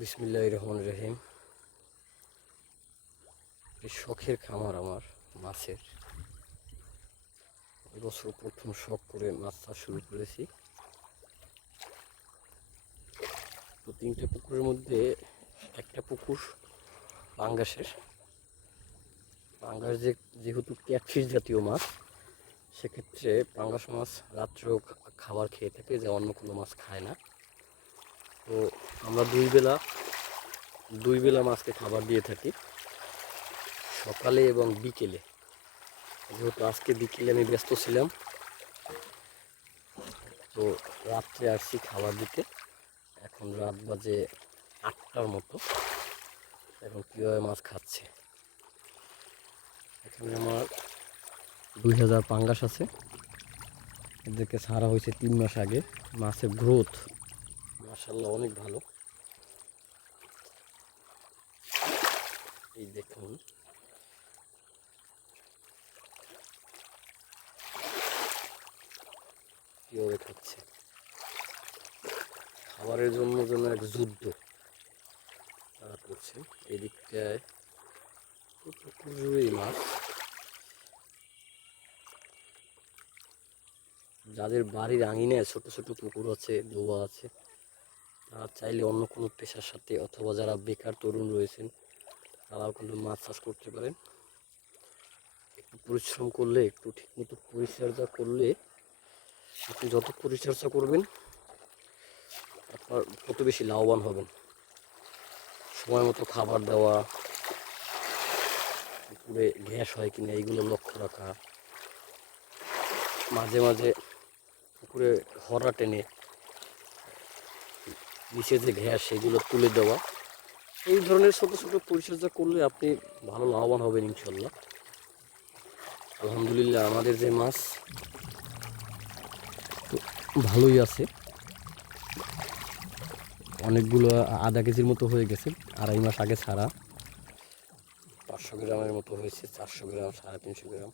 বিসমিল্লাহির রহমানির রহিম। এই শখের খামার আমার মাছের। এবছর প্রথম শখ করে মাছ চাষ শুরু করেছি। তো 3টে পুকুরের মধ্যে একটা পুকুর পাঙ্গাসের। পাঙ্গাস যেহেতু ক্যাটফিশ জাতীয় মাছ, সেক্ষেত্রে পাঙ্গাস মাছ রাত্রেও খাবার খেয়ে থাকে, যা অন্য কোনো মাছ খায় না। তো আমরা দুই বেলা মাছকে খাবার দিয়ে থাকি, সকালে এবং বিকেলে। যেহেতু আজকে বিকেলে আমি ব্যস্ত ছিলাম, তো রাত্রে আসছি খাবার দিতে। এখন রাত বাজে 8টার মতো। এখন কীভাবে মাছ খাচ্ছে। এখানে আমার 2000 পাঙ্গাস আছে। এদেরকে ছাড়া হয়েছে 3 মাস আগে। মাছের গ্রোথ মাশাআল্লাহ অনেক ভালো। এই দেখুন, কীভাবে খাচ্ছে। খাবারের জন্য যেন এক যুদ্ধ তারা করছে। এদিকটায় পুকুর জুড়েই মাছ। যাদের বাড়ির আঙিনায় ছোট ছোট পুকুর আছে, ডোবা আছে, তারা চাইলে অন্য কোনো পেশার সাথে, অথবা যারা বেকার তরুণ রয়েছেন, তারাও কিন্তু মাছ চাষ করতে পারেন। একটু পরিশ্রম করলে, একটু ঠিকমতো পরিচর্যা করলে, আপনি যত পরিচর্যা করবেন আপনার তত বেশি লাভবান হবেন। সময় মতো খাবার দেওয়া, পুকুরে গ্যাস হয় কিনা এইগুলো লক্ষ্য রাখা, মাঝে মাঝে পুকুরে হরা টেনে নিচে যে গ্যাস সেগুলো তুলে দেওয়া, এই ধরনের ছোট ছোট পরিচর্যা করলে আপনি ভালো লাভবান হবেন ইনশাল্লাহ। আলহামদুলিল্লাহ আমাদের যে মাছ ভালোই আছে। অনেকগুলো আধা কেজির মতো হয়ে গেছে। 2.5 মাস আগে ছাড়া 500 গ্রামের মতো হয়েছে, 400 গ্রাম, 350 গ্রাম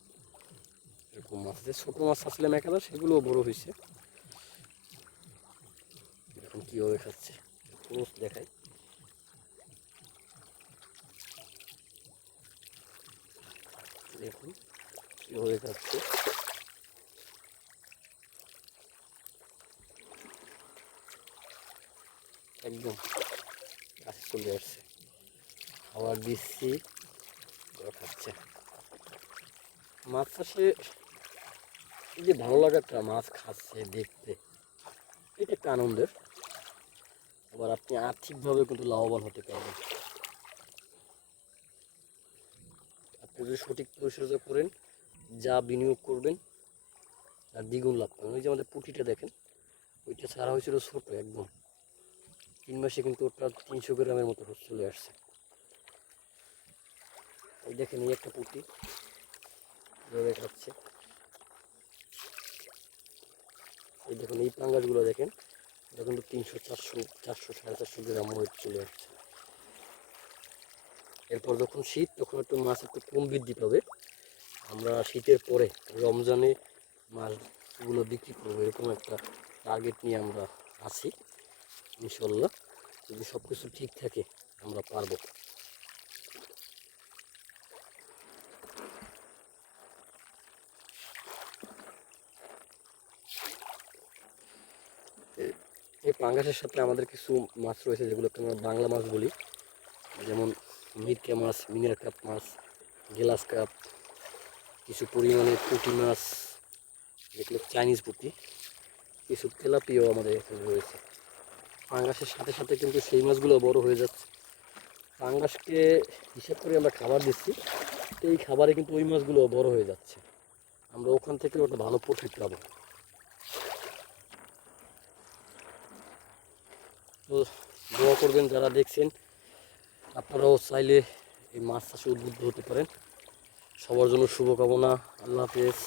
এরকম মাছ আছে। ছোটো মাছ আসছিলাম 1000, সেগুলোও বড় হয়েছে। এখন কীভাবে খাচ্ছে রোজ দেখাই। দেখুন কীভাবে খাচ্ছে। একদম কাছে চলে আসছে, খাবার দিচ্ছি, খাচ্ছে। মাছ চাষে এই যে ভালো লাগাটা, মাছ খাচ্ছে দেখতে, এটা একটা আনন্দের। আবার আপনি আর্থিকভাবে কিন্তু লাভবান হতে পারবেন। আপনি যদি সঠিক পরিচর্যা করেন, যা বিনিয়োগ করবেন তার দ্বিগুণ লাভ পাবেন। ওই যে আমাদের পুঁটিটা দেখেন, ওইটা ছাড়া হয়েছিল ছোট একদম, 3 মাসে কিন্তু ওটা 300 গ্রামের মতো চলে আসছে। এই দেখেন, এই একটা পুঁটি ধরে খাচ্ছে। এই দেখুন, এই পাঙ্গাসগুলো দেখেন, এটা কিন্তু 300, 400, 400, 450 গ্রাম ওয়েট চলে আসছে। এরপর যখন শীত, তখন একটু মাছ একটু কম বৃদ্ধি পাবে। আমরা শীতের পরে রমজানে মাছগুলো বিক্রি করবো, এরকম একটা টার্গেট নিয়ে আমরা আছি ইনশাল্লাহ। যদি সব কিছু ঠিক থাকে আমরা পারবো। এই পাঙ্গাসের সাথে আমাদের কিছু মাছ রয়েছে, যেগুলোকে আমরা বাংলা মাছ বলি, যেমন মিরকা মাছ, মিনার কাপ মাছ, গ্লাস কাপ, কিছু পরিমাণে পুঁটি মাছ, যেগুলো চাইনিজ পুঁটি, কিছু তেলাপিয়াও আমাদের এখানে রয়েছে। পাঙ্গাসের সাথে সাথে কিন্তু সেই মাছগুলো বড় হয়ে যাচ্ছে। পাঙ্গাসকে হিসাব করে আমরা খাবার দিচ্ছি, তো এই খাবারে কিন্তু ওই মাছগুলো বড় হয়ে যাচ্ছে। আমরা ওখান থেকে ওটা ভালো প্রফিট পাবো। তো দোয়া করবেন যারা দেখছেন, আপনারাও চাইলে এই মাছ চাষে উদ্বুদ্ধ হতে পারেন। সবার জন্য শুভকামনা। আল্লাহ হাফেজ।